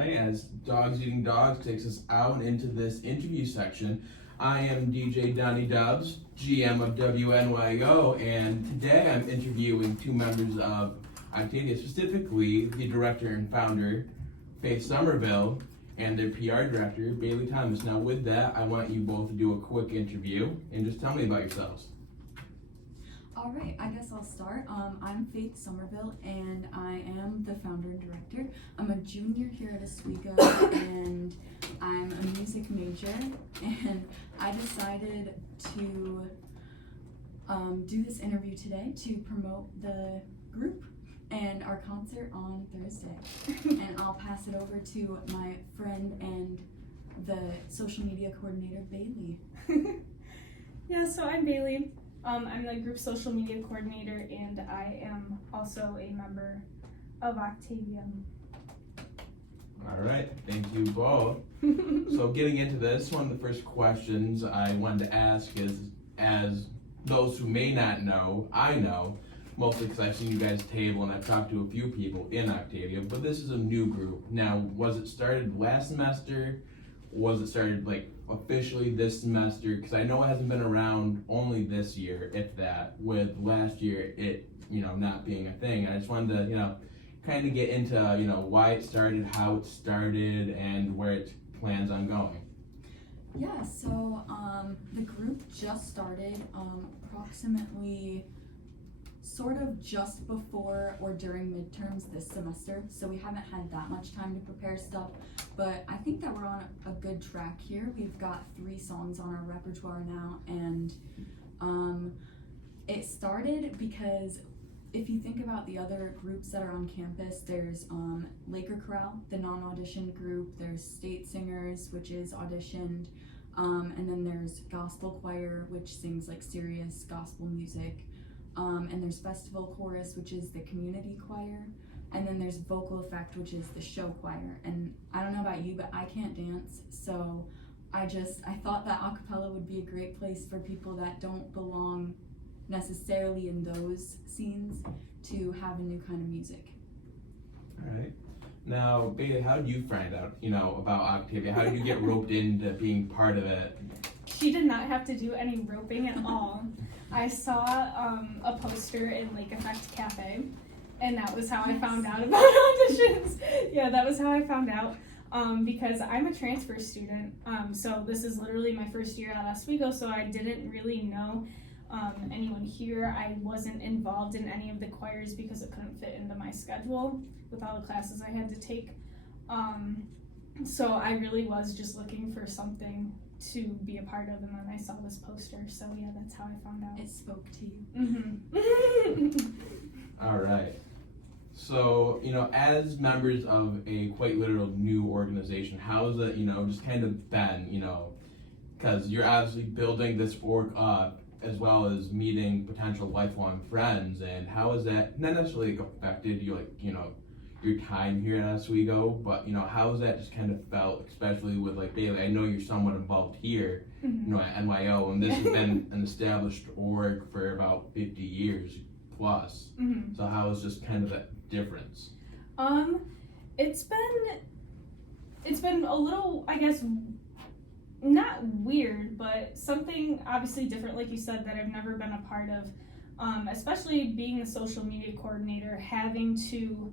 right, as Dogs Eating Dogs takes us out into this interview section, I am DJ Donnie Dubs, GM of WNYO, and today I'm interviewing two members of Octavia, specifically the director and founder, Faith Somerville, and their PR director, Bailey Thomas. Now with that, I want you both to do a quick interview and just tell me about yourselves. All right, I guess I'll start. I'm Faith Somerville, and I am the founder and director. I'm a junior here at Oswego, and I'm a music major, and I decided to do this interview today to promote the group and our concert on Thursday. And I'll pass it over to my friend and the social media coordinator, Bailey. Yeah, so I'm Bailey. I'm the group social media coordinator, and I am also a member of Octavia. All right, thank you both. So getting into this, one of the first questions I wanted to ask is, as those who may not know, I know, mostly because I've seen you guys table and I've talked to a few people in Octavia, but this is a new group. Now, was it started last semester? Was it started like officially this semester? Because I know it hasn't been around only this year, if that, with last year it, not being a thing. And I just wanted to, kind of get into, why it started, how it started, and where it plans on going. Yeah, so the group just started approximately sort of just before or during midterms this semester, so we haven't had that much time to prepare stuff, but I think that we're on a good track here. We've got 3 songs on our repertoire now, and it started because if you think about the other groups that are on campus, there's Laker Chorale, the non-auditioned group, there's State Singers, which is auditioned, and then there's Gospel Choir, which sings like serious gospel music, and there's Festival Chorus, which is the community choir, and then there's Vocal Effect, which is the show choir. And I don't know about you, but I can't dance, so I thought that a cappella would be a great place for people that don't belong necessarily in those scenes to have a new kind of music. All right. Now, Bailey, how did you find out, about Octavia? How did you get roped into being part of it? She did not have to do any roping at all. I saw a poster in Lake Effect Cafe, and that was how I found out about auditions. Yeah, that was how I found out, because I'm a transfer student, so this is literally my first year at Oswego, so I didn't really know anyone here. I wasn't involved in any of the choirs because it couldn't fit into my schedule with all the classes I had to take. So I really was just looking for something to be a part of, and then I saw this poster, so yeah, that's how I found out. It spoke to you. Mm-hmm. All right. So, as members of a quite literal new organization, how has it, just kind of been, because you're obviously building this org up as well as meeting potential lifelong friends, and how has that not necessarily affected you, your time here at Oswego, but how has that just kind of felt, especially with Bailey? I know you're somewhat involved here, Mm-hmm. At NYO, and this has been an established org for about 50 years plus. Mm-hmm. So how is just kind of that difference? It's been a little, I guess, not weird, but something obviously different, like you said, that I've never been a part of, especially being the social media coordinator, having to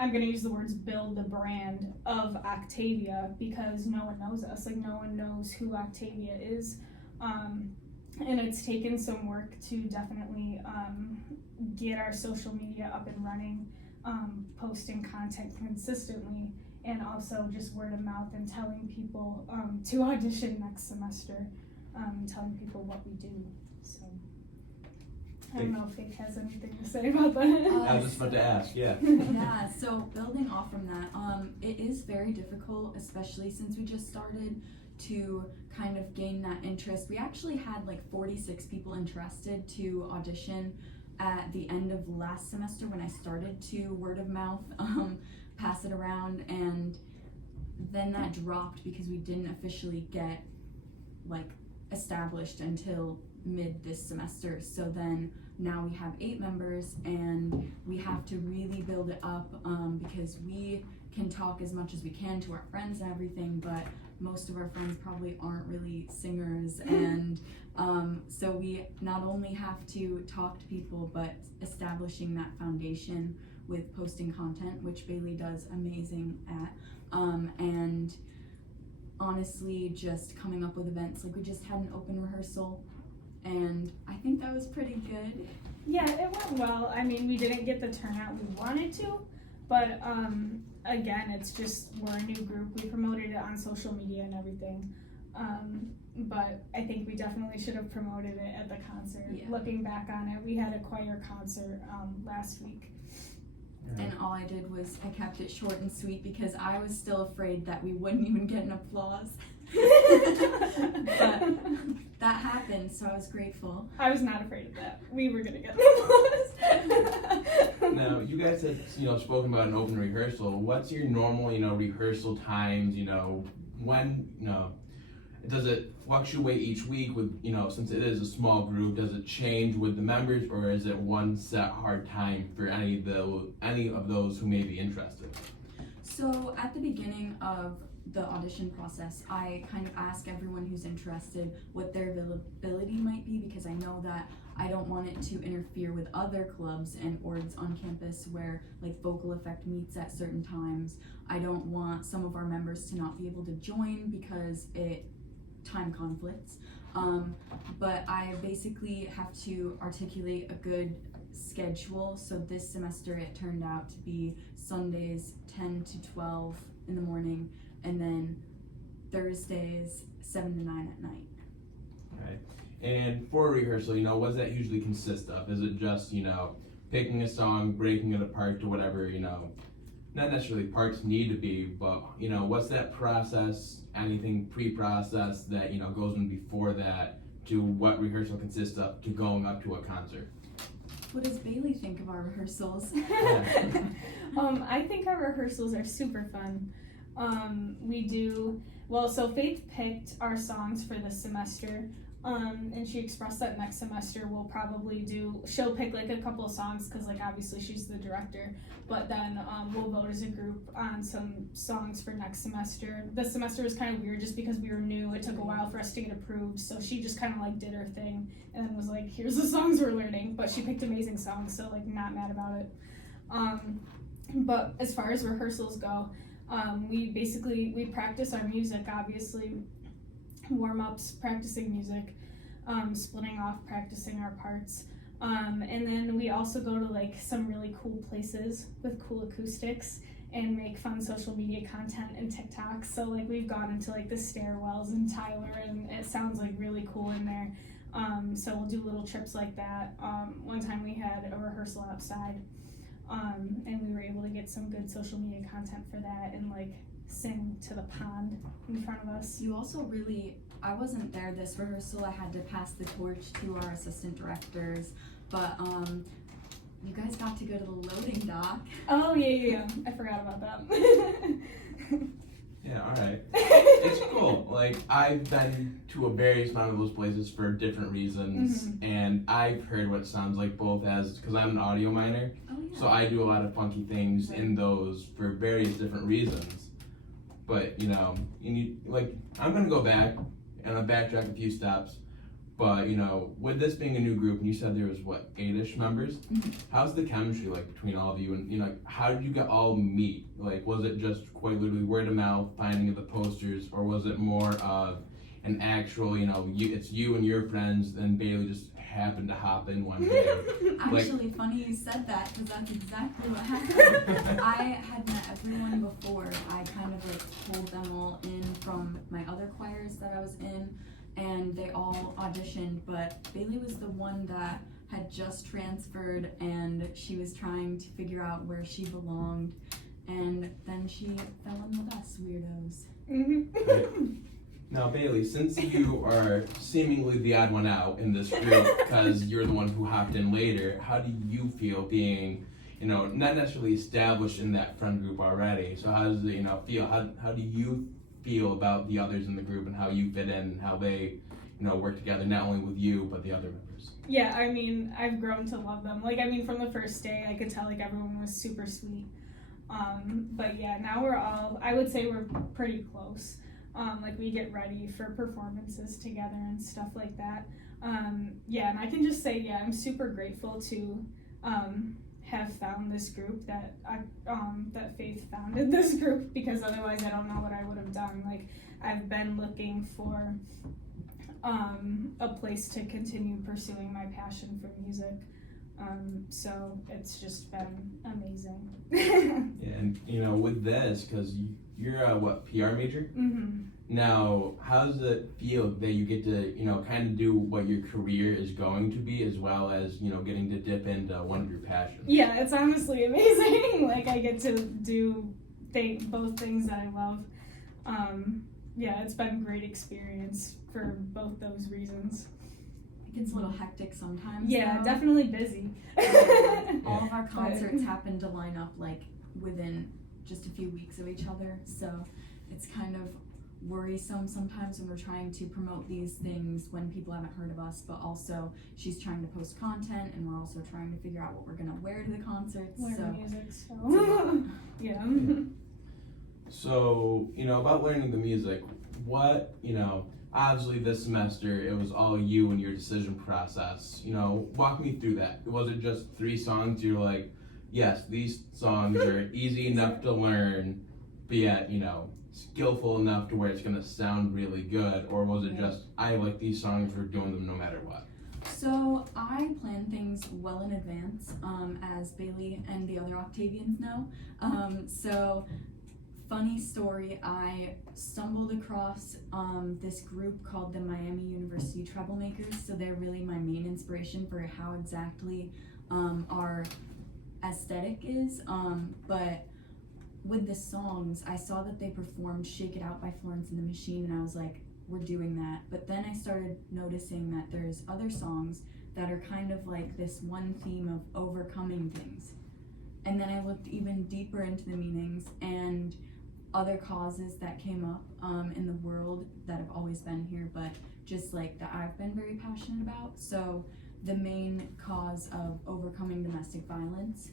I'm going to use the words build the brand of Octavia, because no one knows us, no one knows who Octavia is, and it's taken some work to definitely get our social media up and running, posting content consistently, and also just word of mouth and telling people to audition next semester, telling people what we do. So I don't know if Faith has anything to say about that. I was just about to ask, yeah. Yeah, so building off from that, it is very difficult, especially since we just started, to kind of gain that interest. We actually had 46 people interested to audition at the end of last semester when I started to word of mouth pass it around, and then that dropped because we didn't officially get established until mid this semester. So then now we have 8 members, and we have to really build it up because we can talk as much as we can to our friends and everything, but most of our friends probably aren't really singers, and so we not only have to talk to people, but establishing that foundation with posting content, which Bailey does amazing at, and honestly just coming up with events. Like, we just had an open rehearsal, and I think that was pretty good. Yeah, it went well. I mean, we didn't get the turnout we wanted to, but again, it's just, we're a new group. We promoted it on social media and everything. But I think we definitely should have promoted it at the concert. Yeah. Looking back on it, we had a choir concert last week. And all I did was I kept it short and sweet because I was still afraid that we wouldn't even get an applause. But that happened, so I was grateful. I was not afraid of that. We were gonna get an applause. Now, you guys had, spoken about an open rehearsal. What's your normal, rehearsal times, when, does it fluctuate each week with, since it is a small group, does it change with the members, or is it one set hard time for any of those who may be interested? So at the beginning of the audition process, I kind of ask everyone who's interested what their availability might be, because I know that I don't want it to interfere with other clubs and orgs on campus where like Vocal Effect meets at certain times. I don't want some of our members to not be able to join because it time conflicts. But I basically have to articulate a good schedule. So this semester it turned out to be Sundays 10 to 12 in the morning, and then Thursdays 7 to 9 at night. Okay. And for a rehearsal, what does that usually consist of? Is it just, picking a song, breaking it apart to whatever, not necessarily parts need to be, but, what's that process, anything pre-processed that, goes in before that to what rehearsal consists of to going up to a concert? What does Bailey think of our rehearsals? I think our rehearsals are super fun. So Faith picked our songs for this semester, and she expressed that next semester she'll pick like a couple of songs, because like obviously she's the director, but then we'll vote as a group on some songs for next semester. This semester was kind of weird just because we were new. It took a while for us to get approved, so she just kind of like did her thing and then was like, here's the songs we're learning, but she picked amazing songs, so like not mad about it. But as far as rehearsals go, we practice our music, obviously, warm-ups, practicing music, splitting off, practicing our parts, and then we also go to like some really cool places with cool acoustics and make fun social media content and TikToks. So like we've gone into like the stairwells in Tyler, and it sounds like really cool in there. So we'll do little trips like that. One time we had a rehearsal outside, and we were able to get some good social media content for that and like sing to the pond in front of us. You also I wasn't there this rehearsal. I had to pass the torch to our assistant directors, but you guys got to go to the loading dock. Oh yeah. I forgot about that. Yeah, alright. It's cool. Like, I've been to a various amount of those places for different reasons, and I've heard what it sounds like both because I'm an audio minor, so I do a lot of funky things in those for various different reasons. But, I'm gonna go back, and I'll backtrack a few steps, but, with this being a new group, and you said there was, 8-ish members? How's the chemistry like between all of you, and, how did you all meet? Like, was it just quite literally word of mouth, finding of the posters, or was it more of an actual, it's you and your friends, and Bailey just happened to hop in one day? Actually, funny you said that, because that's exactly what happened. I had met everyone before. I kind of like pulled them all in from my other choirs that I was in, and they all auditioned, but Bailey was the one that had just transferred, and she was trying to figure out where she belonged, and then she fell in with us weirdos. Now, Bailey, since you are seemingly the odd one out in this group because you're the one who hopped in later, how do you feel being, not necessarily established in that friend group already? So how does it, feel? How do you feel about the others in the group and how you fit in and how they, work together, not only with you, but the other members? Yeah, I've grown to love them. From the first day, I could tell, everyone was super sweet. But yeah, now we're all, I would say we're pretty close. Like we get ready for performances together and stuff like that. Yeah, and I can just say, yeah, I'm super grateful to have found this group, that Faith founded this group, because otherwise I don't know what I would have done. Like, I've been looking for a place to continue pursuing my passion for music. So it's just been amazing. Yeah, and with this, because you're a PR major? Mm-hmm. Now, how does it feel that you get to, kind of do what your career is going to be, as well as, getting to dip into one of your passions? Yeah, it's honestly amazing. Like, I get to do both things that I love. Yeah, it's been a great experience for both those reasons. It gets a little hectic sometimes. Yeah, though. Definitely busy. All of our concerts happen to line up like within just a few weeks of each other, so it's kind of worrisome sometimes when we're trying to promote these things when people haven't heard of us, but also she's trying to post content and we're also trying to figure out what we're gonna wear to the concerts. Learn music, so yeah. So, about learning the music, what, obviously this semester it was all you and your decision process. Walk me through that. Was it just 3 songs you're like, yes, these songs are easy enough to learn, but yet, skillful enough to where it's gonna sound really good? Or was it just, I like these songs, we're doing them no matter what? So I plan things well in advance, as Bailey and the other Octavians know. So funny story, I stumbled across this group called the Miami University Troublemakers. So they're really my main inspiration for how exactly our aesthetic is. But with the songs, I saw that they performed Shake It Out by Florence and the Machine, and I was like, we're doing that. But then I started noticing that there's other songs that are kind of like this one theme of overcoming things. And then I looked even deeper into the meanings and other causes that came up in the world that have always been here, but just like that I've been very passionate about. So the main cause of overcoming domestic violence.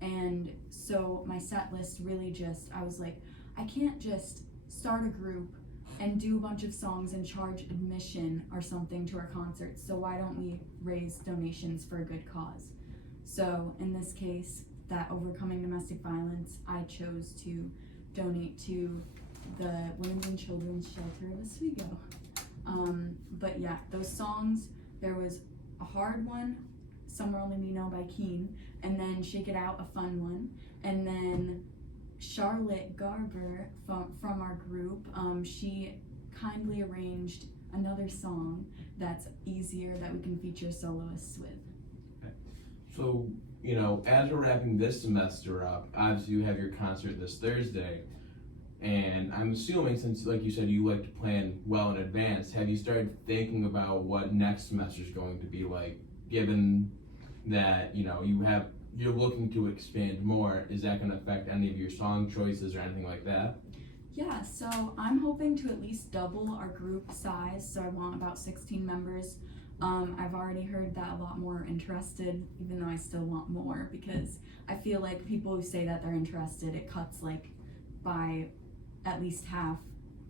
And so my set list really just, I was like, I can't just start a group and do a bunch of songs and charge admission or something to our concerts. So why don't we raise donations for a good cause? So in this case, that overcoming domestic violence, I chose to donate to the Women's and Children's Shelter of Oswego. But yeah, those songs, there was a hard one, Somewhere Only We Know by Keen, and then Shake It Out, a fun one, and then Charlotte Garber from our group, she kindly arranged another song that's easier that we can feature soloists with. Okay. So, as we're wrapping this semester up, obviously you have your concert this Thursday, and I'm assuming, since like you said, you like to plan well in advance, have you started thinking about what next semester is going to be like, given that, you're looking to expand more? Is that going to affect any of your song choices or anything like that? Yeah, so I'm hoping to at least double our group size, so I want about 16 members. I've already heard that a lot more are interested, even though I still want more, because I feel like people who say that they're interested, it cuts like by at least half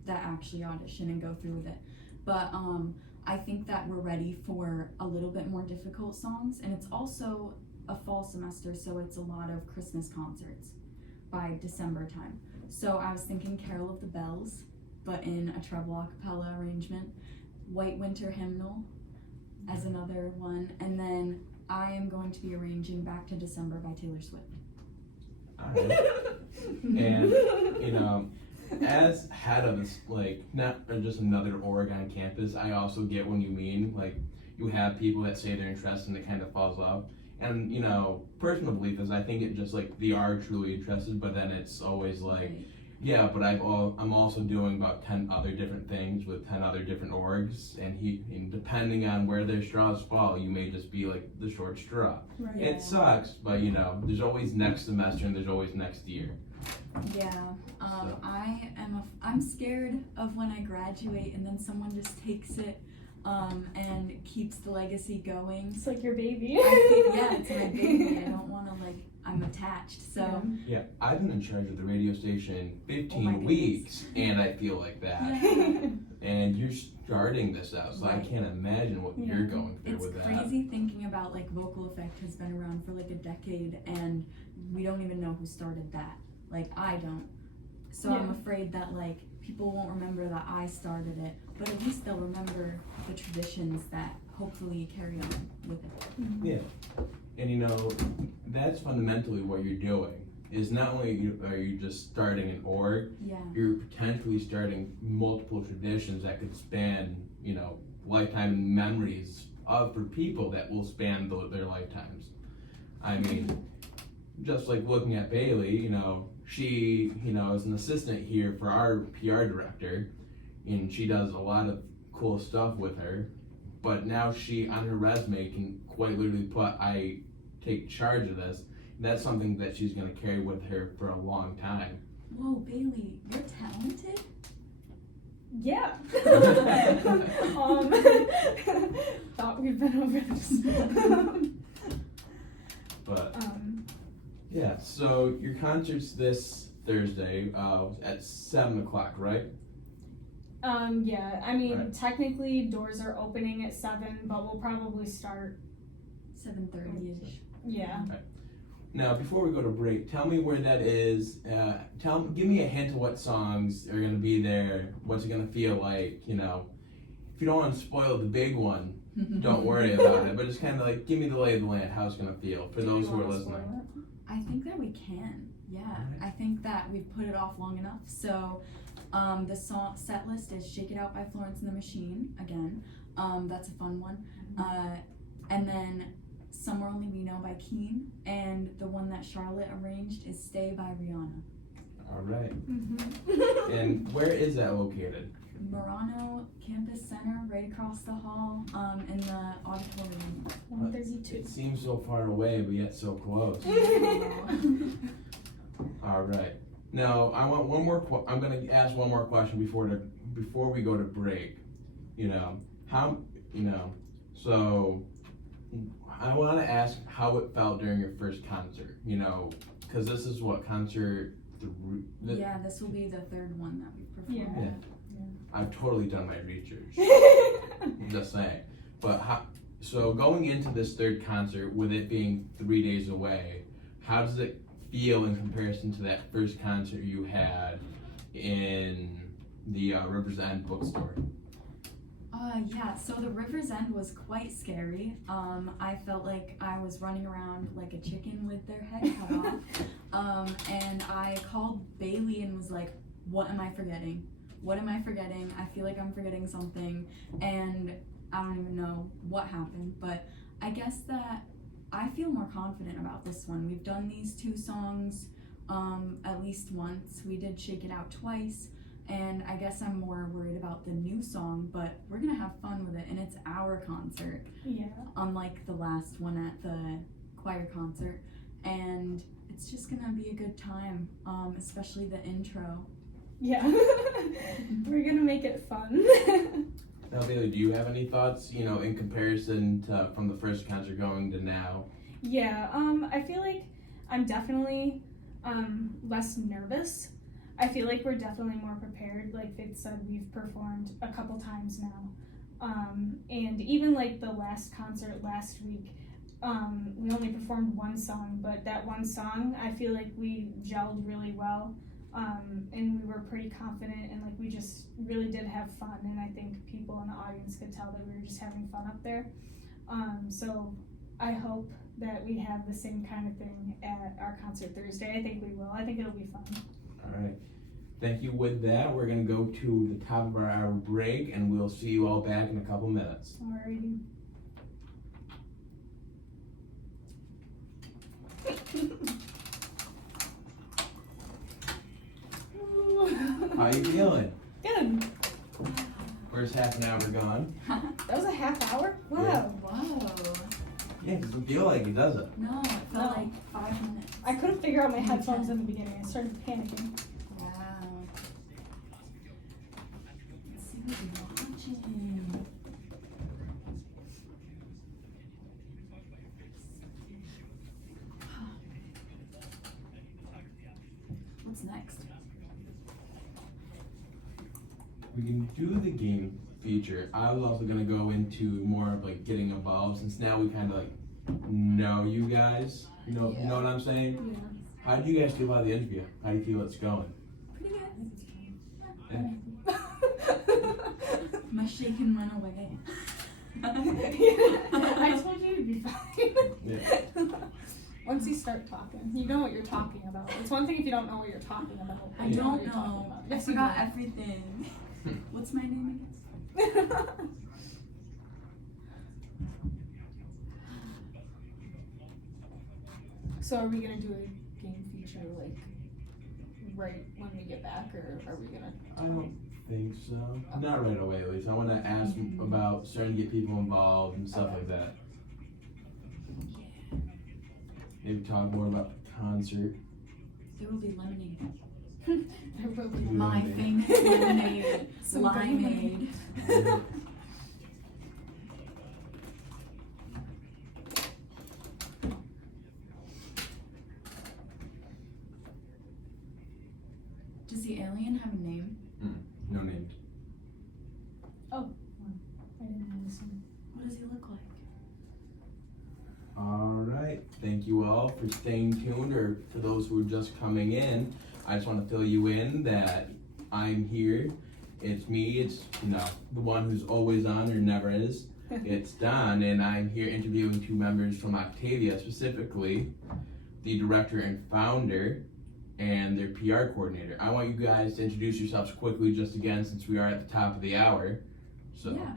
that actually audition and go through with it. But I think that we're ready for a little bit more difficult songs, and it's also a fall semester, so it's a lot of Christmas concerts by December time. So I was thinking Carol of the Bells, but in a treble a cappella arrangement, White Winter Hymnal as another one, and then I am going to be arranging Back to December by Taylor Swift. Alright. And, as head of this, like, not just another org on campus, I also get what you mean. Like, you have people that say they're interested and it kind of falls off. And, personal belief is I think it just, like, they are truly interested, but then it's always like, Right. yeah, but I'm also doing about 10 other different things with 10 other different orgs, and depending on where their straws fall, you may just be like the short straw. Right. Yeah. It sucks, but there's always next semester and there's always next year. Yeah, So. I'm scared of when I graduate and then someone just takes it and keeps the legacy going. It's like your baby. I think, yeah, it's my baby. I I'm attached. So Yeah, I've been in charge of the radio station my 15 goodness. weeks, and I feel like that. yeah. And you're starting this out, so I Right. can't imagine what you're going through It's with that. crazy thinking about like vocal effect has been around for like a decade and we don't even know who started that. Like I don't. So I'm Yeah. afraid that like people won't remember that I started it, but at least they'll remember the traditions that hopefully carry on with it. Yeah, and you know, that's fundamentally what you're doing. Is not only are you just starting an org, Yeah. you're potentially starting multiple traditions that could span, you know, lifetime memories for people that will span their lifetimes. I mean, just like looking at Bailey, you know, she, you know, is an assistant here for our PR director, and she does a lot of cool stuff with her. But now she, on her resume, can quite literally put, I take charge of this. That's something that she's going to carry with her for a long time. Whoa, Bailey, you're talented? Yeah. Thought we'd been over this. But yeah, so your concert's this Thursday at 7 o'clock, right? Yeah, I mean, Right. technically doors are opening at 7, but we'll probably start, 7:30-ish. yeah. Now, before we go to break, tell me where that is. Give me a hint of what songs are going to be there. What's it going to feel like? You know, if you don't want to spoil the big one, don't worry about it. But just kind of like give me the lay of the land, how it's going to feel for Do those you who are wanna spoil listening. it? I think that we can. Yeah. Alright. I think that we've put it off long enough. So the song set list is Shake It Out by Florence and the Machine again. That's a fun one. And then Somewhere Only We Know by Keen, and the one that Charlotte arranged is Stay by Rihanna. All right. Mm-hmm. And where is that located? Murano Campus Center, right across the hall, in the auditorium. 132. It seems so far away, but yet so close. All right. Now I want one more. I'm going to ask one more question before we go to break. You know how you know. So I want to ask how it felt during your first concert. You know, because this is what concert. Yeah, this will be the third one that we've performed. Yeah. I've totally done my research. Just saying. But so going into this third concert, with it being 3 days away, how does it feel in comparison to that first concert you had in the Rivers End bookstore? Yeah, so the River's End was quite scary. I felt like I was running around like a chicken with their head cut off. And I called Bailey and was like, what am I forgetting? What am I forgetting? I feel like I'm forgetting something. And I don't even know what happened, but I guess that I feel more confident about this one. We've done these two songs at least once. We did Shake It Out twice. And I guess I'm more worried about the new song, but we're gonna have fun with it, and it's our concert, Yeah. unlike the last one at the choir concert. And it's just gonna be a good time, especially the intro. Yeah. We're gonna make it fun. Now, Bailey, do you have any thoughts? You know, in comparison to from the first concert going to now? Yeah, I feel like I'm definitely less nervous. I feel like we're definitely more prepared. Like Faith said, we've performed a couple times now. And even like the last concert last week, we only performed one song, but that one song, I feel like we gelled really well. And we were pretty confident, and like we just really did have fun, and I think people in the audience could tell that we were just having fun up there. So I hope that we have the same kind of thing at our concert Thursday. I think we will. I think it'll be fun. All right. Thank you. With that, we're going to go to the top of our hour break, and we'll see you all back in a couple minutes. Alrighty. How you feeling? Good. First half an hour gone. That was a half hour? Wow. Yeah. Whoa. Yeah, it doesn't feel like it, does it? No, it felt No. like 5 minutes. I couldn't figure out my headphones in the beginning. I started panicking. Wow. Let's see what we're watching. we can do the game feature. I was also gonna go into more of like getting involved since now we kind of like know you guys. You know what I'm saying? Yeah. How do you guys feel about the interview? How do you feel it's going? Pretty good. Yeah. My shaking went away. I told you you'd be fine. Yeah. Once you start talking, you know what you're talking about. It's one thing if you don't know what you're talking about. I You don't what you're talking know. about. I Yes, you forgot do. everything. What's my name again? So are we gonna do a game feature like right when we get back, or are we gonna? I don't think so. Not right away, at least. I want to ask about starting to get people involved and stuff like that. Maybe talk more about the concert. There will be lemonade. There will be My Lemonade. famous lemonade. Some good Limeade. Does the alien have a name? No names. I didn't notice him. What does he look like? Alright, thank you all for staying tuned, or for those who are just coming in. I just want to fill you in that I'm here. It's me, it's the one who's always on or never is. It's Don, and I'm here interviewing two members from Octavia, specifically the director and founder and their PR coordinator. I want you guys to introduce yourselves quickly just again since we are at the top of the hour. So Yeah.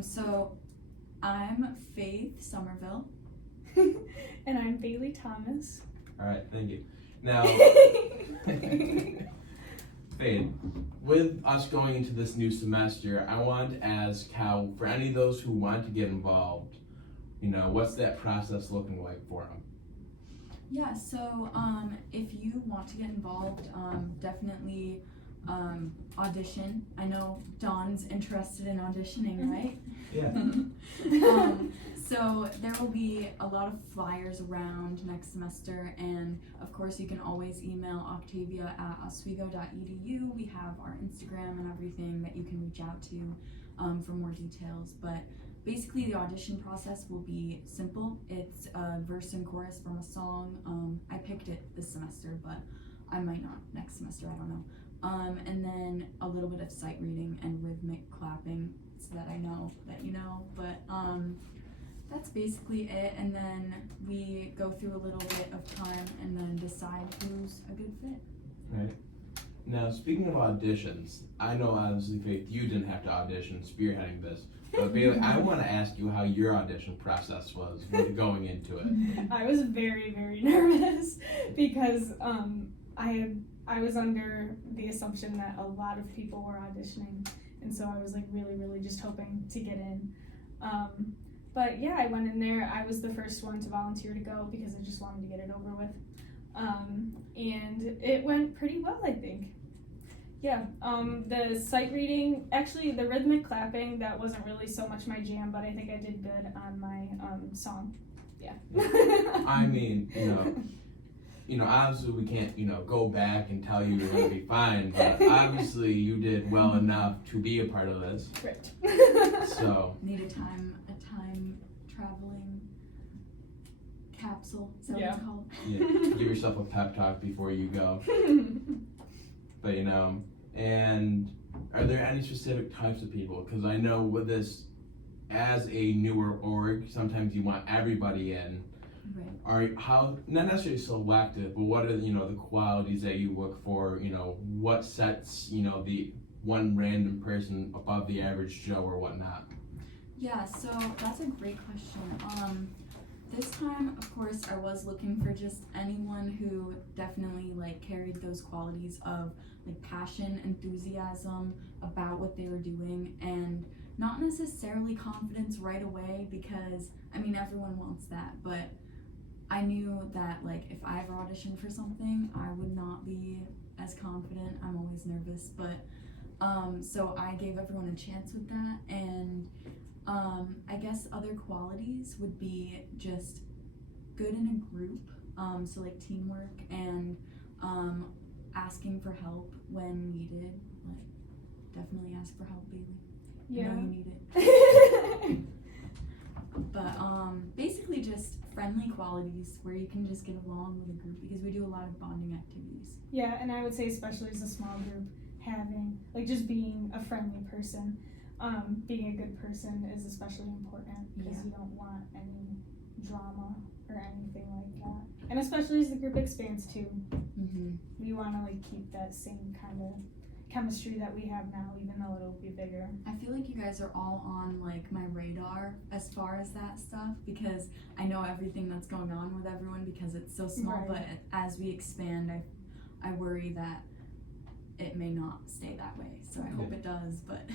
So I'm Faith Somerville. And I'm Bailey Thomas. alright, thank you. Now Faith, with us going into this new semester, I want to ask how, for any of those who want to get involved, what's that process looking like for them? Yeah, so if you want to get involved, definitely audition. I know Dawn's interested in auditioning, right? Yeah. So there will be a lot of flyers around next semester, and of course you can always email octavia@oswego.edu. We have our Instagram and everything that you can reach out to for more details. But basically the audition process will be simple. It's a verse and chorus from a song. I picked it this semester, but I might not next semester, I don't know. And then a little bit of sight reading and rhythmic clapping so that I know that you know, but that's basically it. And then we go through a little bit of time and then decide who's a good fit. Right. Now, speaking of auditions, I know obviously, Faith, you didn't have to audition spearheading this, but Bailey, I want to ask you how your audition process was with going into it. I was very, very nervous because I was under the assumption that a lot of people were auditioning, and so I was like really just hoping to get in. But yeah, I went in there. I was the first one to volunteer to go because I just wanted to get it over with. And it went pretty well, I think. Yeah, the sight reading, actually the rhythmic clapping, that wasn't really so much my jam, but I think I did good on my song. Yeah. I mean, obviously we can't, go back and tell you you're going to be fine, but obviously you did well enough to be a part of this. Right. So. Need a time traveling capsule, is that Yeah. what it's called? Yeah, give yourself a pep talk before you go. But and are there any specific types of people? Because I know with this, as a newer org, sometimes you want everybody in. Right. Not necessarily selective, but what are the qualities that you look for? What sets the one random person above the average Joe or whatnot? Yeah, so that's a great question. This time, of course, I was looking for just anyone who definitely carried those qualities of passion, enthusiasm about what they were doing, and not necessarily confidence right away, because everyone wants that, but I knew that if I ever auditioned for something, I would not be as confident. I'm always nervous, but so I gave everyone a chance with that. And I guess other qualities would be just good in a group, so teamwork and asking for help when needed, definitely ask for help, Bailey. Yeah. I know you need it. But basically just friendly qualities where you can just get along with a group, because we do a lot of bonding activities. Yeah, and I would say especially as a small group, having, like, just being a friendly person, being a good person is especially important, because you don't want any drama or anything like that. And especially as the group expands too, we want to like keep that same kind of chemistry that we have now, even though it'll be bigger. I feel like you guys are all on like my radar as far as that stuff, because I know everything that's going on with everyone because it's so small. Right. But as we expand, I worry that it may not stay that way. So I hope it does. But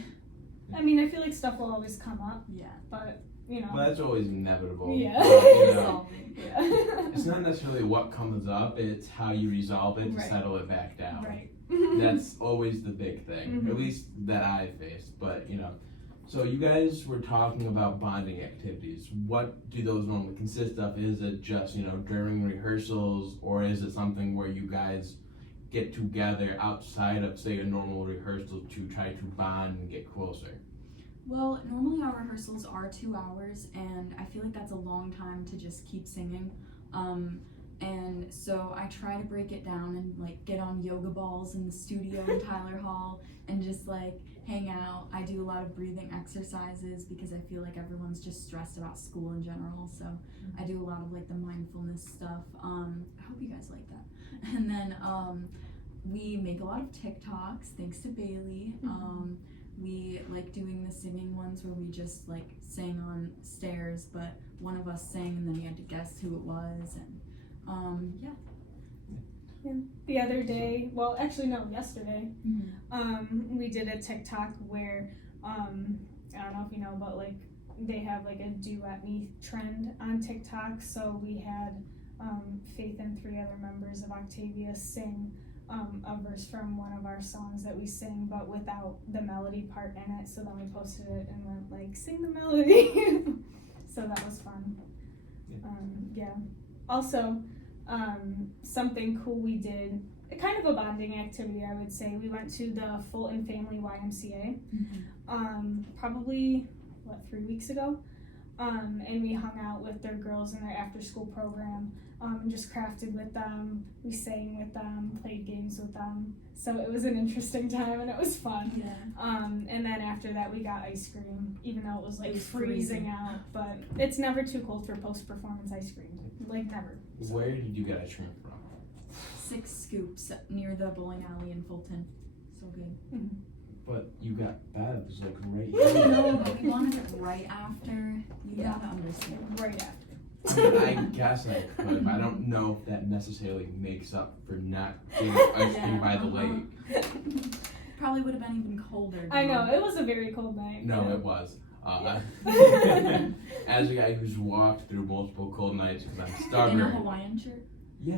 I mean, I feel like stuff will always come up. yeah. But you know. Well, that's always inevitable. Yeah. But, you know, Solving. Yeah. it's not necessarily what comes up, it's how you resolve it to Right. settle it back down. Right. That's always the big thing, at least that I faced. But, you know, so you guys were talking about bonding activities. What do those normally consist of? Is it just, you know, during rehearsals, or is it something where you guys get together outside of, say, a normal rehearsal to try to bond and get closer? Well, normally our rehearsals are 2 hours, and I feel like that's a long time to just keep singing. And so I try to break it down and like get on yoga balls in the studio in Tyler Hall and just like hang out. I do a lot of breathing exercises because I feel like everyone's just stressed about school in general. So I do a lot of like the mindfulness stuff. I hope you guys like that. And then we make a lot of TikToks, thanks to Bailey. We like doing the singing ones where we just like sang on stairs, but one of us sang and then we had to guess who it was. And The other day, well, actually no, yesterday, we did a TikTok where I don't know if you know, but like they have like a duet me trend on TikTok. So we had Faith and 3 other members of Octavia sing a verse from one of our songs that we sing, but without the melody part in it. So then we posted it and went like, sing the melody. So that was fun. Also, something cool we did, kind of a bonding activity, I would say. We went to the Fulton Family YMCA, probably 3 weeks ago, and we hung out with their girls in their after school program, and just crafted with them. We sang with them, played games with them. So it was an interesting time and it was fun. And then after that we got ice cream, even though it was like It was freezing out, but it's never too cold for post-performance ice cream, like never. So. Where did you get ice cream from? 6 scoops near the bowling alley in Fulton. So good. But you got Bev's like right No, here. but we wanted it right after. You gotta understand. Right after. I guess I could, but I don't know if that necessarily makes up for not getting ice cream by the lake. Probably would have been even colder. I know, it was a very cold night. No, it was. As a guy who's walked through multiple cold nights, because I'm In a stubborn. Hawaiian shirt. Yeah.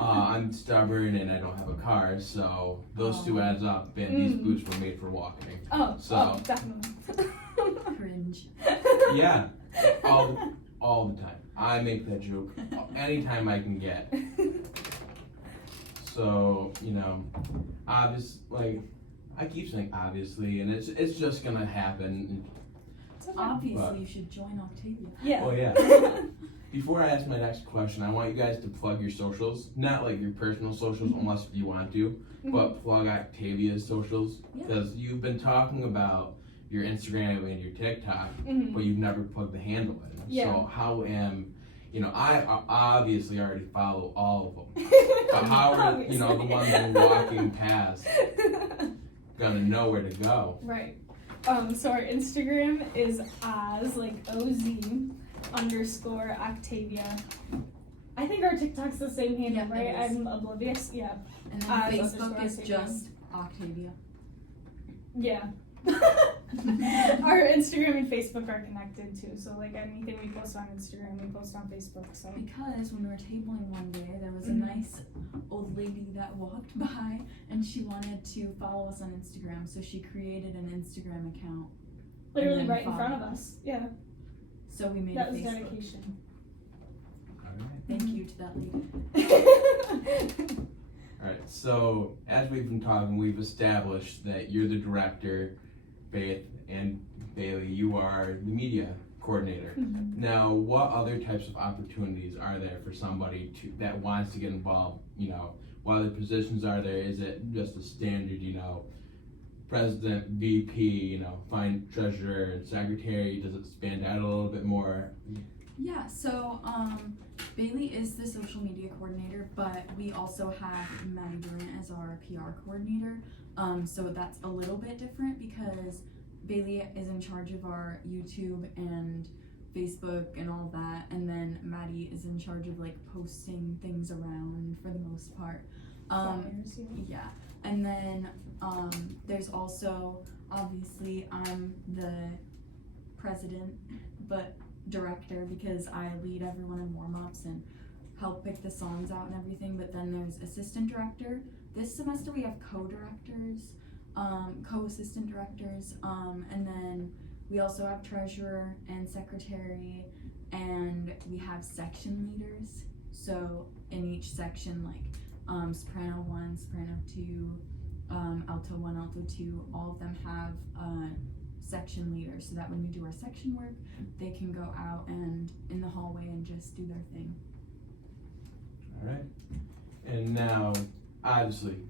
I'm stubborn and I don't have a car, so those two adds up, and these boots were made for walking. Oh, definitely. Cringe. Yeah, all the time. I make that joke anytime I can get. So, you know, like, I keep saying obviously, and it's just gonna happen. Obviously, you should join Octavia. Yeah. Oh yeah. Before I ask my next question, I want you guys to plug your socials. Not like your personal socials, unless you want to, but plug Octavia's socials. Because you've been talking about your Instagram and your TikTok, but you've never plugged the handle in. Yeah. So I obviously already follow all of them. But how are, the ones I'm walking past gonna know where to go? Right. So our Instagram is Oz, like OZ _Octavia. I think our TikTok's the same handle, right? I'm oblivious. Yeah. And then Facebook is just Octavia. Yeah. Our Instagram and Facebook are connected too, so like anything we post on Instagram, we post on Facebook. So because when we were tabling one day, there was a nice old lady that walked by and she wanted to follow us on Instagram, so she created an Instagram account. Literally right in front of us. Yeah. So we made that a was Facebook. Dedication. All right. Thank you to that lady. Alright, so as we've been talking, we've established that you're the director, Faith, and Bailey, you are the media coordinator. Mhm. Now, what other types of opportunities are there for somebody that wants to get involved? What other positions are there? Is it just a standard, president, VP, find treasurer and secretary? Does it expand out a little bit more? Yeah, so Bailey is the social media coordinator, but we also have Maddie Durant as our PR coordinator. So that's a little bit different because Bailey is in charge of our YouTube and Facebook and all that, and then Maddie is in charge of like posting things around for the most part. Flyers, Yeah, and then there's also, obviously I'm the president, but director because I lead everyone in warm-ups and help pick the songs out and everything. But then there's assistant director. This semester we have co-directors, co-assistant directors, and then we also have treasurer and secretary, and we have section leaders. So in each section, like soprano 1, soprano 2, alto 1, alto 2, all of them have section leaders, so that when we do our section work, they can go out and in the hallway and just do their thing. All right. And now, obviously,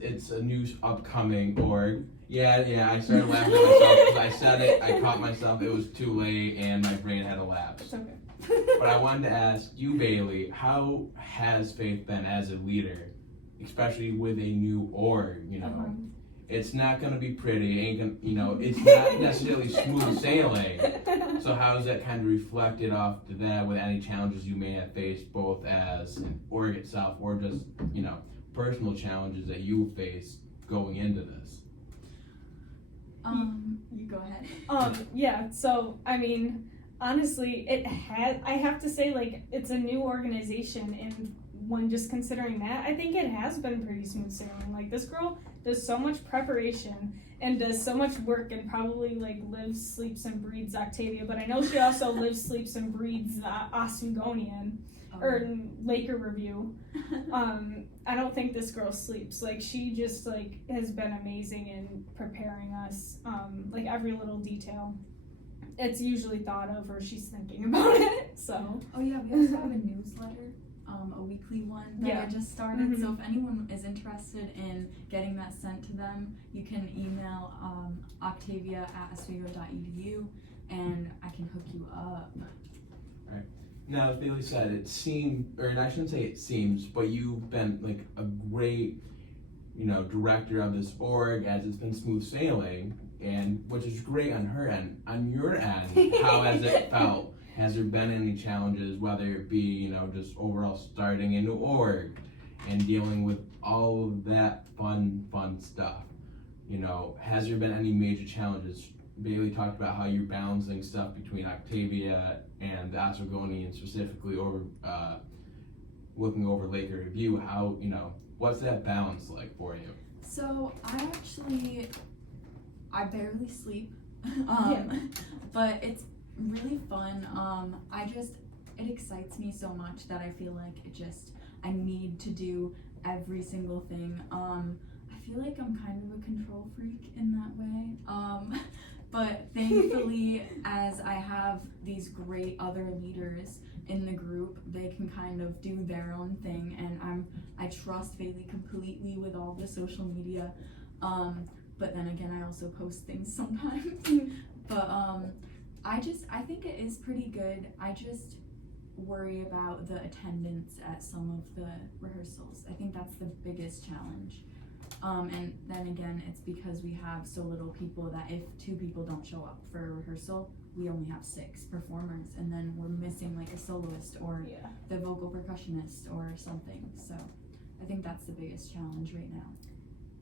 it's a new upcoming org. Yeah, I started laughing at myself because I said it, I caught myself, it was too late, and my brain had a lapse. It's okay. But I wanted to ask you, Bailey, how has Faith been as a leader, especially with a new org, It's not gonna be pretty, it's not necessarily smooth sailing. So how is that kind of reflected off to that with any challenges you may have faced both as an org itself or just, personal challenges that you face going into this? You go ahead. Yeah, so I mean, honestly, I have to say, like, it's a new organization, and when just considering that, I think it has been pretty smooth sailing. Like, this girl does so much preparation and does so much work and probably like lives, sleeps, and breathes Octavia, but I know she also lives, sleeps, and breathes Oswegonian or Laker Review. I don't think this girl sleeps. Like, she just like has been amazing in preparing us, like every little detail. It's usually thought of or she's thinking about it. So. Oh yeah, we also have a newsletter, a weekly one that I just started. Mm-hmm. So if anyone is interested in getting that sent to them, you can email octavia@oswego.edu and I can hook you up. Right. Now, as Bailey said, it seemed, or I shouldn't say it seems, but you've been like a great, director of this org as it's been smooth sailing, and which is great on her end. On your end, how has it felt? Has there been any challenges, whether it be, just overall starting a new org and dealing with all of that fun stuff? Has there been any major challenges? Bailey talked about how you're balancing stuff between Octavia and the Oswegonian, specifically over looking over Laker Review. How, what's that balance like for you? So I barely sleep, but it's really fun. It excites me so much that I feel like I need to do every single thing. I feel like I'm kind of a control freak in that way. But thankfully, as I have these great other leaders in the group, they can kind of do their own thing, and I trust Bailey completely with all the social media. But then again, I also post things sometimes. But I think it is pretty good. I just worry about the attendance at some of the rehearsals. I think that's the biggest challenge. And then again, it's because we have so little people that if 2 people don't show up for a rehearsal, we only have 6 performers, and then we're missing like a soloist or the vocal percussionist or something. So I think that's the biggest challenge right now.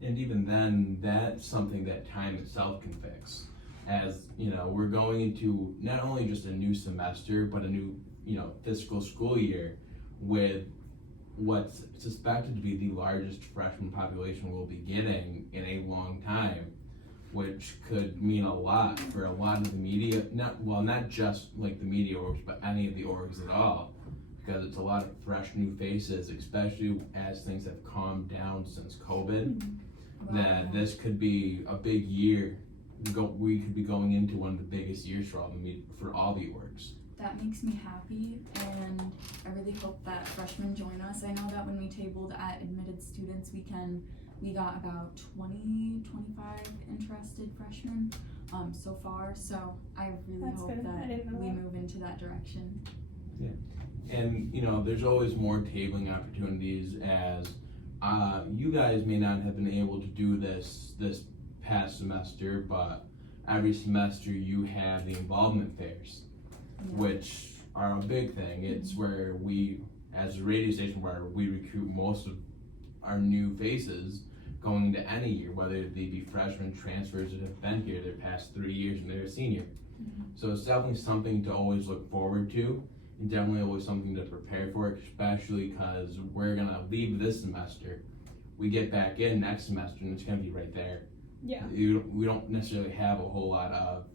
And even then, that's something that time itself can fix. As, we're going into not only just a new semester, but a new, fiscal school year with what's suspected to be the largest freshman population we'll be getting in a long time, which could mean a lot for a lot of the media, not just like the media orgs, but any of the orgs at all. because it's a lot of fresh new faces, especially as things have calmed down since COVID. That this could be a big year. We could be going into one of the biggest years for all the orgs. That makes me happy, and I really hope that freshmen join us. I know that when we tabled at Admitted Students Weekend, we got about 20, 25 interested freshmen so far, so I really That's hope good. I didn't know that we that. move into that direction. And there's always more tabling opportunities, as you guys may not have been able to do this past semester, but every semester you have the involvement fairs, which are a big thing. It's where we, as a radio station, where we recruit most of our new faces going into any year, whether they be freshmen, transfers that have been here their past 3 years and they're a senior. So it's definitely something to always look forward to, and definitely always something to prepare for, especially because we're gonna leave this semester. We get back in next semester and it's gonna be right there. Yeah. We don't necessarily have a whole lot of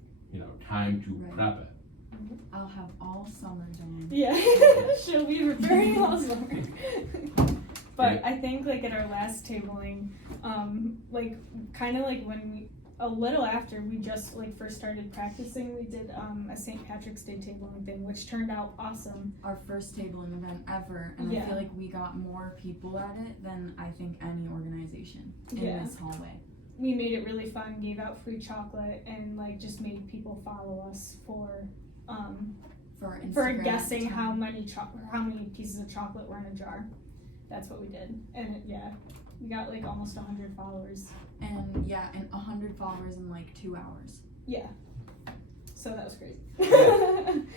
time to prep it. I'll have all summer done. Yeah, she'll be preparing all summer. But I think like at our last tabling, like kind of like when we, a little after we just like first started practicing, we did a St. Patrick's Day tabling thing, which turned out awesome. Our first tabling event ever, and I feel like we got more people at it than I think any organization in this hallway. We made it really fun, gave out free chocolate, and like just made people follow us for guessing how many pieces of chocolate were in a jar. That's what we did, and we got like almost 100 followers. And 100 followers in like 2 hours. Yeah. So that was great. And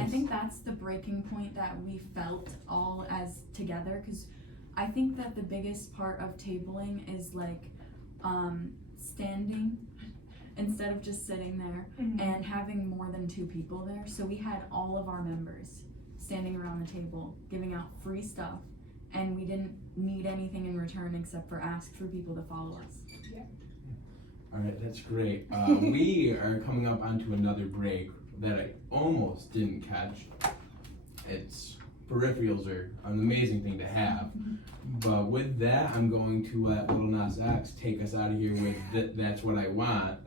I think that's the breaking point that we felt all as together, because I think that the biggest part of tabling is like standing instead of just sitting there, and having more than 2 people there. So we had all of our members standing around the table giving out free stuff, and we didn't need anything in return except for ask for people to follow us. All right, that's great. We are coming up onto another break that I almost didn't catch. Peripherals are an amazing thing to have. But with that, I'm going to let Lil Nas X take us out of here with That's What I Want.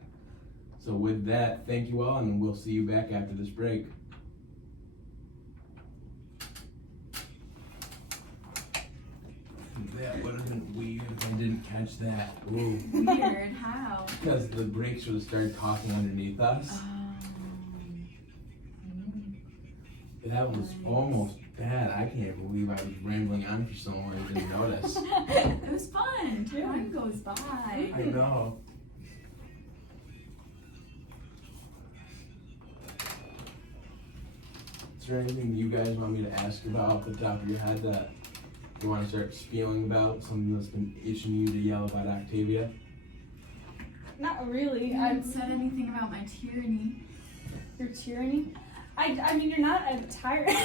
So with that, thank you all, and we'll see you back after this break. That would have been weird if I didn't catch that. Ooh. Weird, how? Because the break should have started talking underneath us. That was almost bad. I can't believe I was rambling on for so long I didn't notice. It was fun. Time goes by. I know. Is there anything you guys want me to ask about off the top of your head that you want to start spieling about? Something that's been itching you to yell about Octavia? Not really. You haven't said anything about my tyranny. Your tyranny? I mean, you're not a tyrant.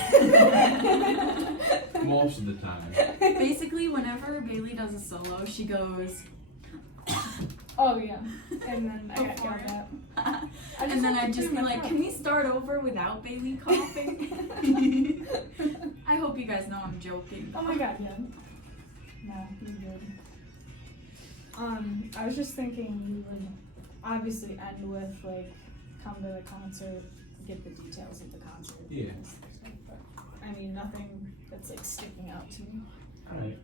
Most of the time. Basically, whenever Bailey does a solo, she goes... Oh, yeah. And then I got yelled at. And then I'd just be like, can we start over without Bailey coughing? I hope you guys know I'm joking. Oh my god, yeah. No, you're good. I was just thinking we would obviously end with, like, come to the concert, get the details of the concert. Yeah. But, I mean, nothing that's, like, sticking out to me. Alright.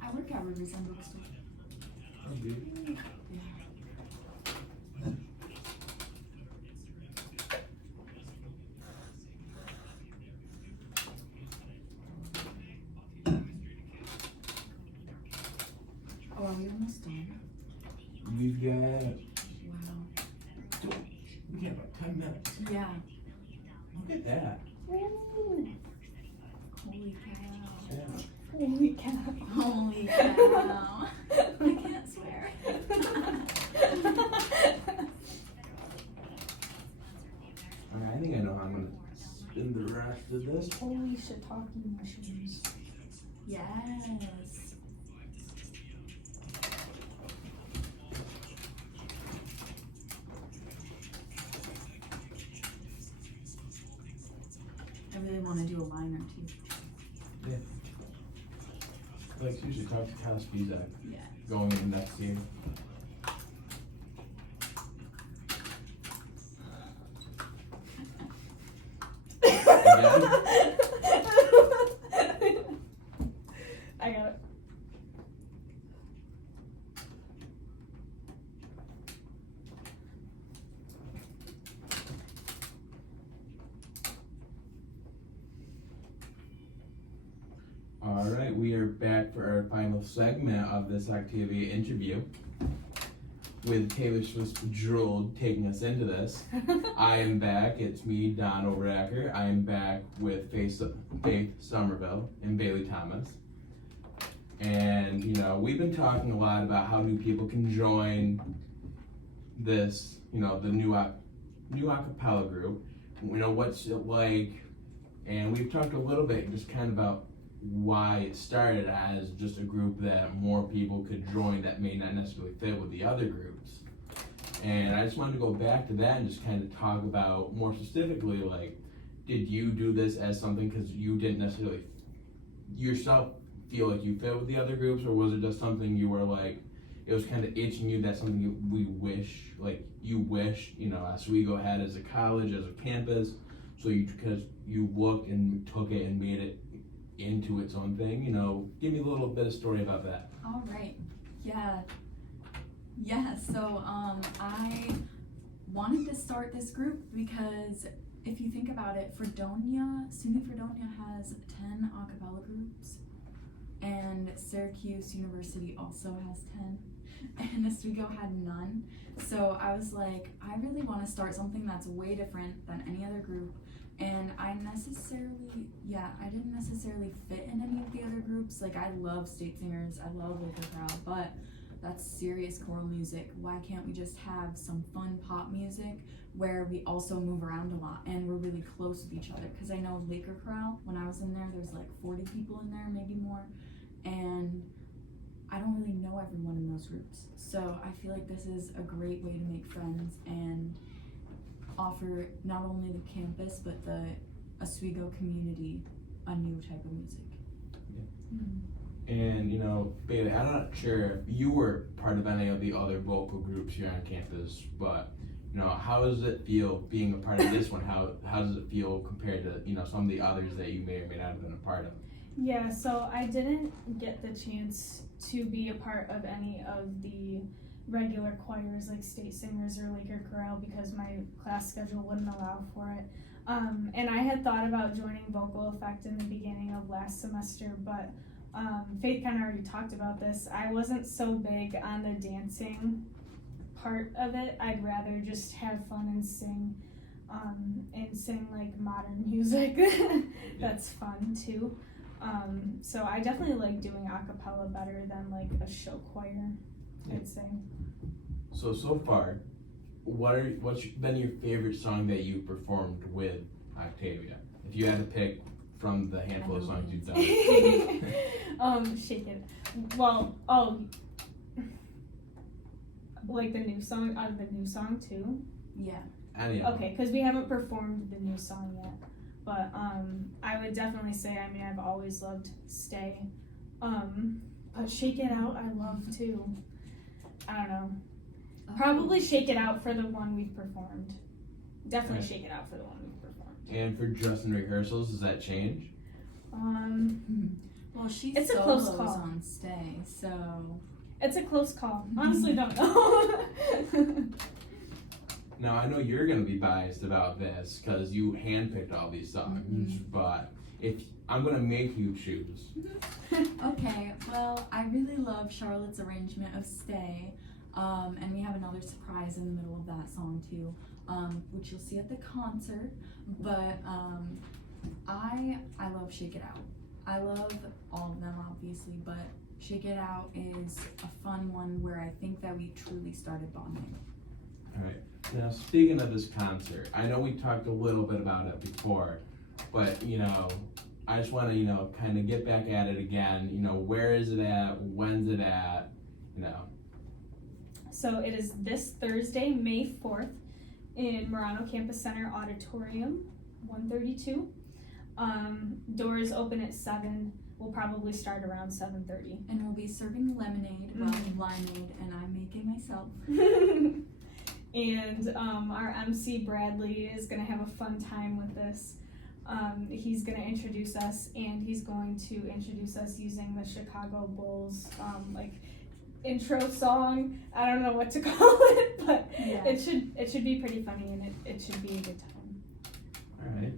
I work at Riverside Bookstore. Oh, are we almost done? We've got... Wow. We got about 10 minutes. Yeah. Look at that. Ooh. Holy cow. Yeah. Holy cow. Holy cow. I can't swear. did this. Holy shiitake mushrooms. Yes. I really want to do a line or two. Like usually talk to Kaspizak Yeah. going in next game. I got it. Alright, we are back for our final segment of this Octavia interview with Taylor Swift's Drool taking us into this. I am back, it's me, Don Overacker. I am back with Faith Somerville and Bailey Thomas. And, you know, we've been talking a lot about how new people can join this, you know, the new acapella group. You know, what's it like, and we've talked a little bit just kind of about why it started as just a group that more people could join that may not necessarily fit with the other groups. And I just wanted to go back to that and just kind of talk about more specifically, like, did you do this as something because you didn't necessarily yourself feel like you fit with the other groups, or was it just something you were like, it was kind of itching you, that's something you wish, you know, Oswego had as a college, as a campus, so because you looked and took it and made it into its own thing, you know, give me a little bit of story about that. All right. Yeah. So I wanted to start this group because if you think about it, SUNY Fredonia has 10 a cappella groups, and Syracuse University also has 10, and Oswego had none. So I was like, I really want to start something that's way different than any other group. And I didn't necessarily fit in any of the other groups. Like, I love State Singers, I love Laker Crowd, but that's serious choral music. Why can't we just have some fun pop music where we also move around a lot and we're really close with each other? Because I know Laker Crowd, when I was in there, there's like 40 people in there, maybe more, and I don't really know everyone in those groups. So I feel like this is a great way to make friends and offer not only the campus but the Oswego community a new type of music. Yeah. And you know, Bailey, I'm not sure if you were part of any of the other vocal groups here on campus, but you know, how does it feel being a part of this one? How does it feel compared to, you know, some of the others that you may or may not have been a part of? Yeah, so I didn't get the chance to be a part of any of the regular choirs like State Singers or Laker Chorale because my class schedule wouldn't allow for it. And I had thought about joining Vocal Effect in the beginning of last semester, but Faith kind of already talked about this. I wasn't so big on the dancing part of it. I'd rather just have fun and sing like modern music. That's fun too. So I definitely like doing a cappella better than like a show choir, I'd say. So far, what's been your favorite song that you performed with Octavia? If you had to pick from the handful of songs you've done. Shake It. Well, like the new song, out of the new song too? Yeah. Okay, because we haven't performed the new song yet. But I would definitely say, I mean, I've always loved Stay. But Shake It Out, I love too. I don't know. Probably Shake It Out for the one we've performed. Definitely Shake It Out for the one we've performed. And for just in rehearsals, does that change? Well, she it's a close call on Stay, so it's a close call. Honestly, don't know. Now, I know you're going to be biased about this because you handpicked all these songs, but if I'm going to make you choose. Okay, well, I really love Charlotte's arrangement of Stay, and we have another surprise in the middle of that song too, which you'll see at the concert, but I love Shake It Out. I love all of them, obviously, but Shake It Out is a fun one where I think that we truly started bonding. All right. Now, speaking of this concert, I know we talked a little bit about it before, but I just want to kind of get back at it again. Where is it at? When's it at? So it is this Thursday, May 4th, in Marano Campus Center Auditorium, 132. Doors open at 7. We'll probably start around 7:30. And we'll be serving lemonade, limeade, and I'm making myself. And our MC Bradley is going to have a fun time with this. He's going to introduce us, and he's going to introduce us using the Chicago Bulls intro song. I don't know what to call it, but Yeah. it should be pretty funny, and it should be a good time. All right.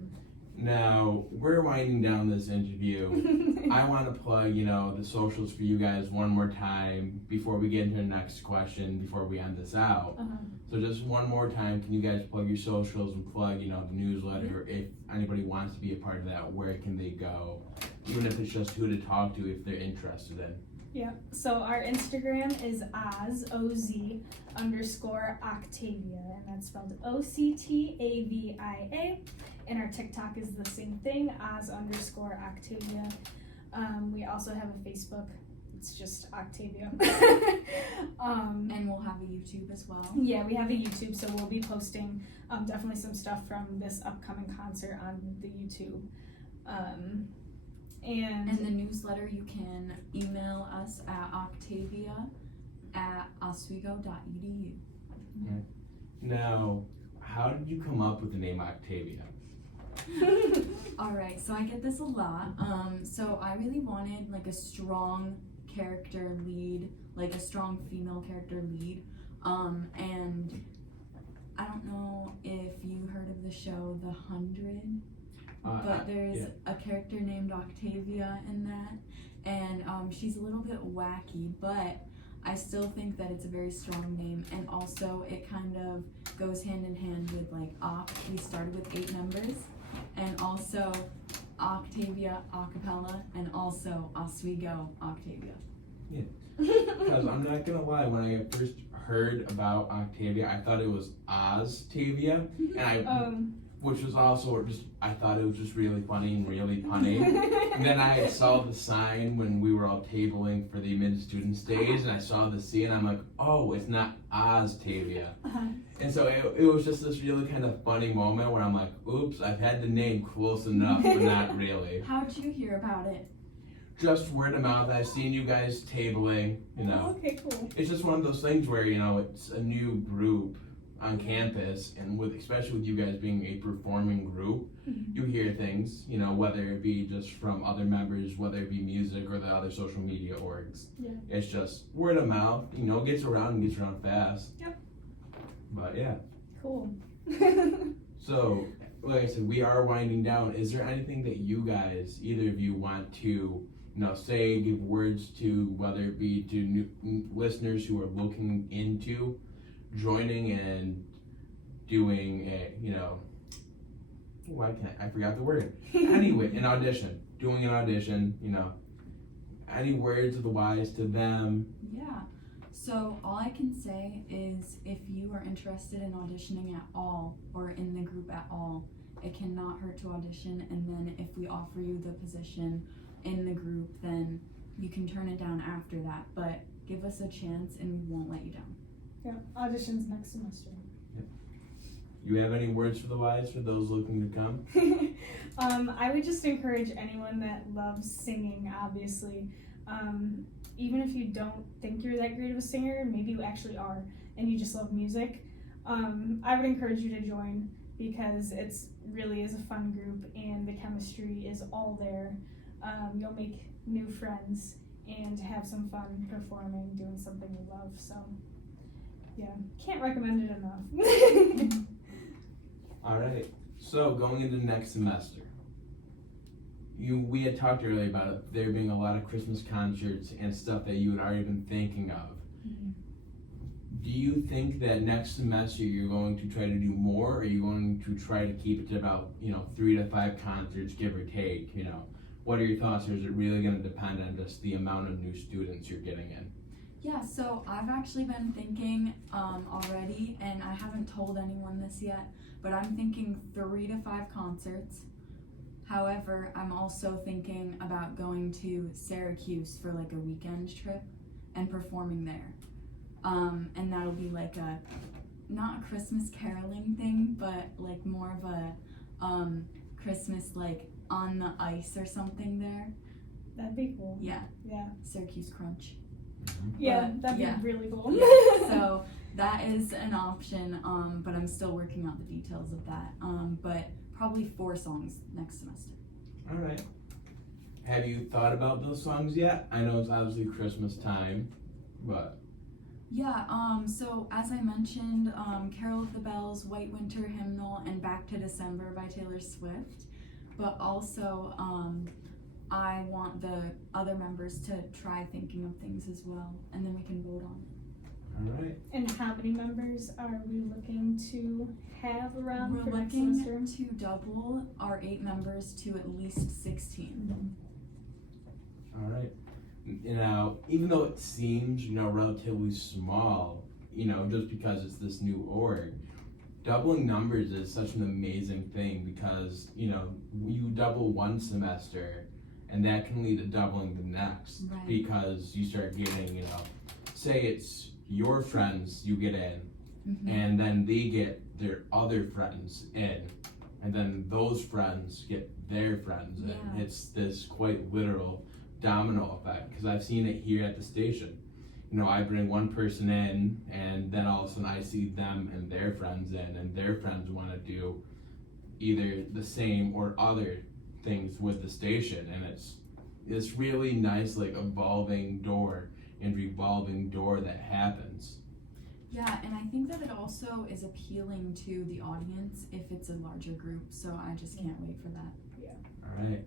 Now, we're winding down this interview. I want to plug, the socials for you guys one more time before we get into the next question, before we end this out. So just one more time, can you guys plug your socials and plug, the newsletter? If anybody wants to be a part of that, where can they go? Even if it's just who to talk to if they're interested in. Yeah, so our Instagram is Oz_Octavia, and that's spelled Octavia. And our TikTok is the same thing, Oz_Octavia. We also have a Facebook. It's just Octavia. And we'll have a YouTube as well. Yeah, we have a YouTube, so we'll be posting definitely some stuff from this upcoming concert on the YouTube. And the newsletter, you can email us at octavia@oswego.edu. Now, how did you come up with the name Octavia? Alright, so I get this a lot. So I really wanted a strong character lead, a strong female character lead. And I don't know if you heard of the show The 100. But there's a character named Octavia in that, and she's a little bit wacky, but I still think that it's a very strong name, and also it kind of goes hand in hand with we started with 8 members, and also Octavia acapella, and also Oswego Octavia. Yeah, because I'm not gonna lie, when I first heard about Octavia, I thought it was Oztavia, and which was also I thought it was just really funny and really punny. And then I saw the sign when we were all tabling for the admitted students days, and I saw the C, and I'm like, oh, it's not Oztavia. And so it was just this really kind of funny moment where I'm like, oops, I've had the name close enough, but not really. How'd you hear about it? Just word of mouth. I've seen you guys tabling, Okay, cool. It's just one of those things where, it's a new group on campus, and especially with you guys being a performing group, you hear things, whether it be just from other members, whether it be music or the other social media orgs. Yeah. It's just word of mouth, gets around fast. Yep. But yeah. Cool. So, like I said, we are winding down. Is there anything that you guys, either of you, want to, say, give words to, whether it be to new listeners who are looking into joining and doing I forgot the word. Anyway, doing an audition, any words of the wise to them? Yeah. So all I can say is if you are interested in auditioning at all or in the group at all, it cannot hurt to audition, and then if we offer you the position in the group, then you can turn it down after that, but give us a chance and we won't let you down. Yeah, auditions next semester. You have any words for the wise for those looking to come? I would just encourage anyone that loves singing, obviously. Even if you don't think you're that great of a singer, maybe you actually are, and you just love music, I would encourage you to join, because it's really is a fun group and the chemistry is all there. You'll make new friends and have some fun performing, doing something you love, so yeah, can't recommend it enough. All right, so going into next semester, we had talked earlier about there being a lot of Christmas concerts and stuff that you had already been thinking of. Do you think that next semester you're going to try to do more, or are you going to try to keep it to about 3 to 5 concerts, give or take? What are your thoughts, or is it really going to depend on just the amount of new students you're getting in? Yeah, so I've actually been thinking already, and I haven't told anyone this yet, but I'm thinking 3 to 5 concerts. However, I'm also thinking about going to Syracuse for like a weekend trip and performing there. And that'll be like not a Christmas caroling thing, but like more of a Christmas like on the ice or something there. That'd be cool. Yeah, Yeah. Syracuse Crunch. Yeah, But, that'd be yeah. really cool. Yeah, so that is an option, but I'm still working out the details of that. But probably 4 songs next semester. All right. Have you thought about those songs yet? I know it's obviously Christmas time, but Yeah, so as I mentioned, Carol of the Bells, White Winter Hymnal, and Back to December by Taylor Swift. But also, I want the other members to try thinking of things as well, and then we can vote on it. all right. And how many members are we looking to have around We're for next looking semester? to double our 8 members to at least 16. All right. You know, even though it seems, relatively small, just because it's this new org, doubling numbers is such an amazing thing because, you double one semester and that can lead to doubling the next. Right. Because you start getting, say it's your friends you get in, and then they get their other friends in, and then those friends get their friends in. Yeah. It's this quite literal domino effect because I've seen it here at the station. I bring one person in, and then all of a sudden I see them and their friends in, and their friends want to do either the same or other things with the station, and it's this really nice like evolving door and revolving door that happens. Yeah, and I think that it also is appealing to the audience if it's a larger group, so I just can't wait for that. All right.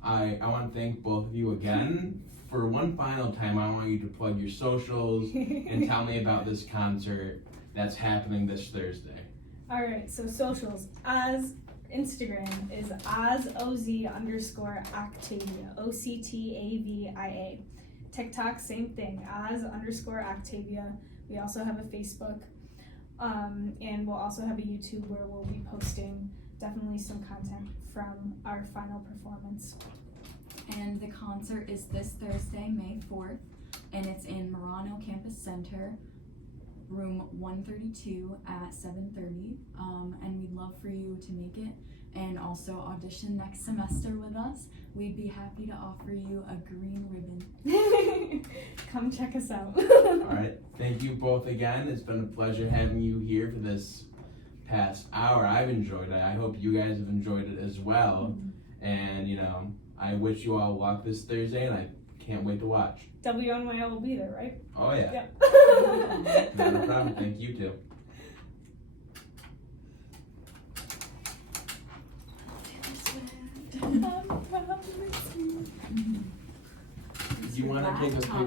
I want to thank both of you again. For one final time, I want you to plug your socials and tell me about this concert that's happening this Thursday. Alright, so socials. Instagram is OZ_Octavia. OCTAVIA. TikTok, same thing, _Octavia. We also have a Facebook. And we'll also have a YouTube where we'll be posting definitely some content from our final performance. And the concert is this Thursday, May 4th, and it's in Marano Campus Center, room 132 at 7:30. And we'd love for you to make it and also audition next semester with us. We'd be happy to offer you a green ribbon. Come check us out. All right. Thank you both again. It's been a pleasure having you here for this past hour. I've enjoyed it. I hope you guys have enjoyed it as well. And, I wish you all luck this Thursday, and I can't wait to watch. WNYO will be there, right? Oh, yeah. Yep. Not a problem. Thank you, too. I'm proud of you. Do you want to take a picture?